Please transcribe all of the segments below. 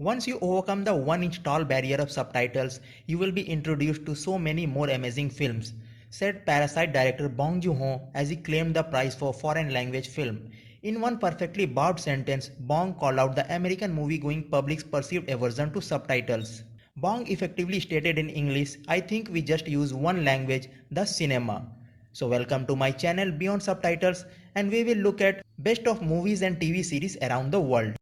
Once you overcome the 1-inch tall barrier of subtitles, you will be introduced to so many more amazing films, said Parasite director Bong Joon-ho as he claimed the prize for foreign language film. In one perfectly barbed sentence, Bong called out the American movie-going public's perceived aversion to subtitles. Bong effectively stated in English, I think we just use one language, the cinema. So welcome to my channel Beyond Subtitles, and we will look at best of movies and TV series around the world.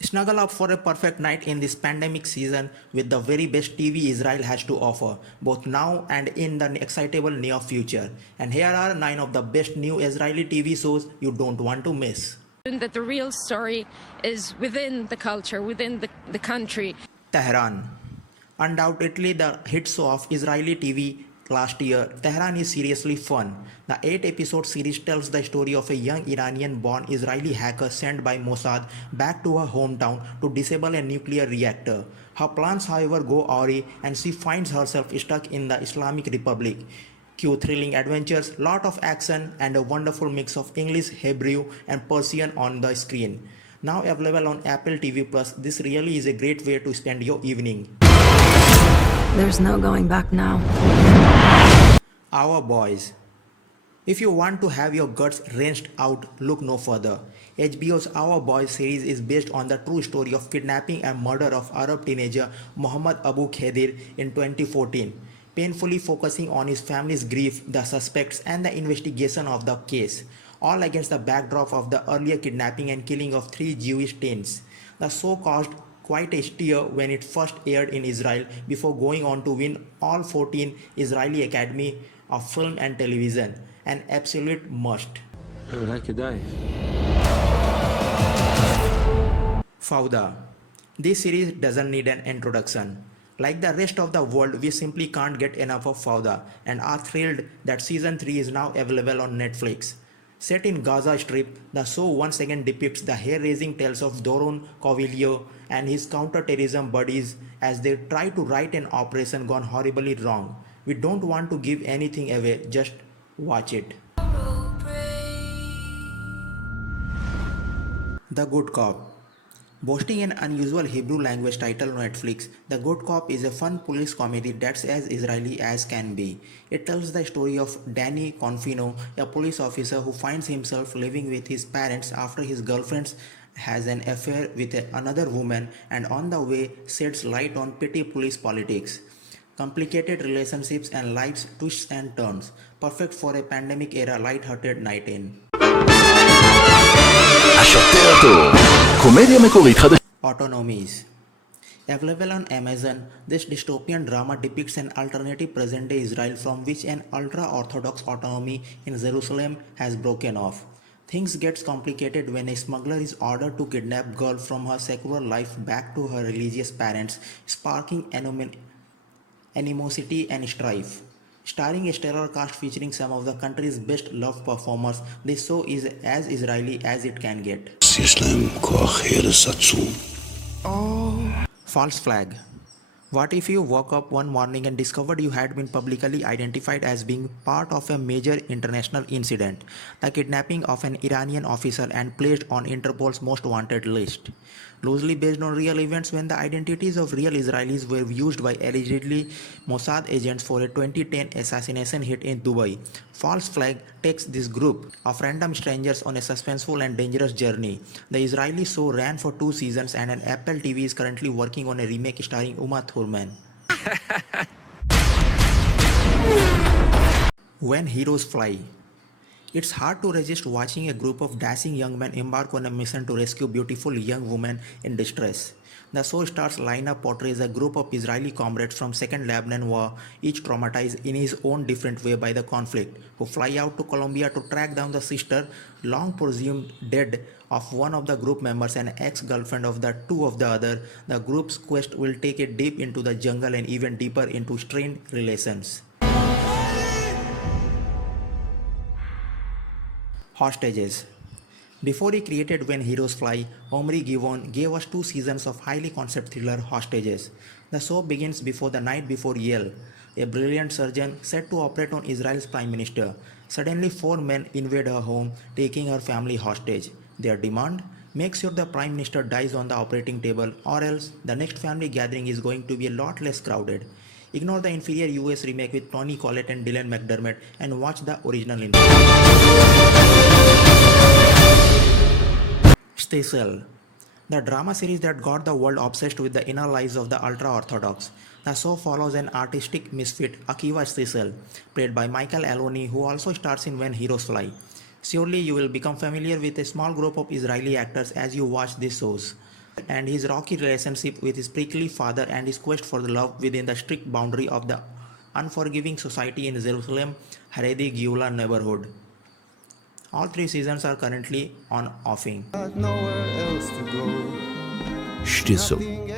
Snuggle up for a perfect night in this pandemic season with the very best TV Israel has to offer, both now and in the excitable near future. And here are 9 of the best new Israeli TV shows you don't want to miss. That the real story is within the culture, within the country. Tehran. Undoubtedly the hit show of Israeli TV last year, Tehran is seriously fun. The 8-episode series tells the story of a young Iranian-born Israeli hacker sent by Mossad back to her hometown to disable a nuclear reactor. Her plans, however, go awry and she finds herself stuck in the Islamic Republic. Cue thrilling adventures, lot of action, and a wonderful mix of English, Hebrew, and Persian on the screen. Now available on Apple TV+, this really is a great way to spend your evening. There's no going back now. Our Boys. If you want to have your guts wrenched out, look no further. HBO's Our Boys series is based on the true story of kidnapping and murder of Arab teenager Mohammed Abu Khadir in 2014, painfully focusing on his family's grief, the suspects, and the investigation of the case, all against the backdrop of the earlier kidnapping and killing of 3 Jewish teens. The show caused quite a stir when it first aired in Israel before going on to win all 14 Israeli Academy of Film and Television, an absolute must. Fauda. This series doesn't need an introduction. Like the rest of the world, we simply can't get enough of Fauda and are thrilled that season 3 is now available on Netflix. Set in Gaza Strip, the show once again depicts the hair-raising tales of Doron Covilio and his counter-terrorism buddies as they try to right an operation gone horribly wrong. We don't want to give anything away, just watch it. The Good Cop. Boasting an unusual Hebrew language title on Netflix, The Good Cop is a fun police comedy that's as Israeli as can be. It tells the story of Danny Confino, a police officer who finds himself living with his parents after his girlfriend has an affair with another woman, and on the way sheds light on petty police politics, complicated relationships, and life's twists and turns. Perfect for a pandemic era light-hearted night in. השוטר הטוב, קומדיה מקורית חדשה. Autonomies. Available on Amazon, this dystopian drama depicts an alternative present-day Israel from which an ultra-orthodox autonomy in Jerusalem has broken off. Things gets complicated when a smuggler is ordered to kidnap girl from her secular life back to her religious parents, sparking animosity and strife. Starring a stellar cast featuring some of the country's best loved performers, this show is as Israeli as it can get. False flag. What if you woke up one morning and discovered you had been publicly identified as being part of a major international incident, the kidnapping of an Iranian officer, and placed on Interpol's most wanted list? Loosely based on real events when the identities of real Israelis were used by allegedly Mossad agents for a 2010 assassination hit in Dubai. False Flag takes this group of random strangers on a suspenseful and dangerous journey. The Israeli show ran for 2 seasons and an Apple TV is currently working on a remake starring Uma Thurman. When Heroes Fly. It's hard to resist watching a group of dashing young men embark on a mission to rescue beautiful young women in distress. The show star's lineup portrays a group of Israeli comrades from Second Lebanon War, each traumatized in his own different way by the conflict, who fly out to Colombia to track down the sister, long presumed dead, of one of the group members and ex-girlfriend of the two of the other. The group's quest will take it deep into the jungle and even deeper into strained relations. Hostages. Before he created When Heroes Fly, Omri Givon gave us 2 seasons of highly concept thriller Hostages. The show begins before the night before Yale, a brilliant surgeon set to operate on Israel's prime minister. Suddenly 4 men invade her home, taking her family hostage. Their demand: make sure the Prime Minister dies on the operating table, or else the next family gathering is going to be a lot less crowded. Ignore the inferior US remake with Tony Collette and Dylan McDermott and watch the original in Stacel, the drama series that got the world obsessed with the inner lives of the ultra-orthodox. The show follows an artistic misfit, Akiva Stacel, played by Michael Aloni, who also stars in When Heroes Fly. Surely you will become familiar with a small group of Israeli actors as you watch these shows, and his rocky relationship with his prickly father and his quest for the love within the strict boundary of the unforgiving society in Jerusalem, Haredi Geula neighborhood. All 3 seasons are currently on offing. Nowhere else to go. Shtisel. Nothing